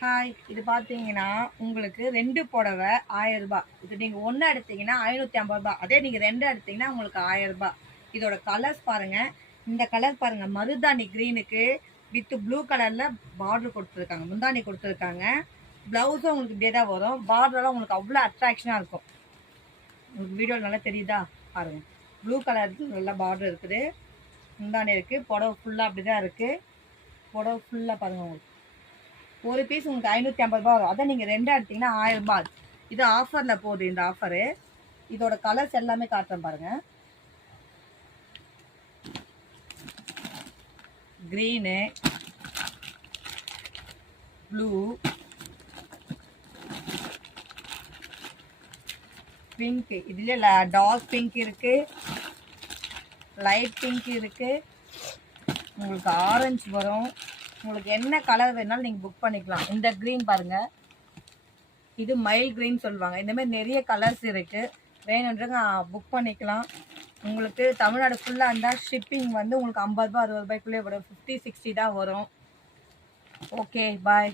Hi, இது பார்த்தீங்கன்னா உங்களுக்கு 2 புடவை 1000 ரூபாய். இது நீங்க 1 எடுத்தீங்கன்னா 550 ரூபாய். அதே நீங்க 2 எடுத்தீங்கன்னா உங்களுக்கு 1000 ரூபாய். இதோட கலர்ஸ் பாருங்க. இந்த கலர் பாருங்க, மருதாணி கிரீனுக்கு வித் ப்ளூ கலர்ல பார்டர் கொடுத்துருக்காங்க, முந்தாணி கொடுத்துருக்காங்க. பிளவுஸும் உங்களுக்கு இப்படியே தான் வரும். பார்டரெல்லாம் உங்களுக்கு அவ்வளோ அட்ராக்ஷனாக இருக்கும். உங்களுக்கு வீடியோ நல்லா தெரியுதா பாருங்க. ப்ளூ கலருக்கு நல்லா பார்டர் இருக்குது, முந்தாணி இருக்குது, புடவை ஃபுல்லாக அப்படி தான் இருக்குது. புடவை ஃபுல்லாக பாருங்கள். உங்களுக்கு ஒரு பீஸ் உங்களுக்கு 550 ரூபாய் வரும். அதை நீங்கள் 2 எடுத்தீங்கன்னா 1000 ரூபாய். இது ஆஃபரில் போகுது. இந்த ஆஃபரு இதோட கலர்ஸ் எல்லாமே காட்டுறேன் பாருங்க. க்ரீனு, ப்ளூ, பிங்க், இதுல டார்க் பிங்க் இருக்கு, லைட் பிங்க் இருக்கு, உங்களுக்கு ஆரஞ்சு வரும். உங்களுக்கு என்ன கலர் வேணாலும் நீங்கள் புக் பண்ணிக்கலாம். இந்த க்ரீன் பாருங்க, இது மைல் க்ரீன் சொல்லுவாங்க. இந்த மாதிரி நிறைய கலர்ஸ் இருக்கு. வேணுன்றவங்க புக் பண்ணிக்கலாம். உங்களுக்கு தமிழ்நாடு ஃபுல்லாக இருந்தால் ஷிப்பிங் வந்து உங்களுக்கு 50 ரூபா 60 ரூபாய்க்குள்ளே வரும். 50-60 தான் வரும். ஓகே, பாய்.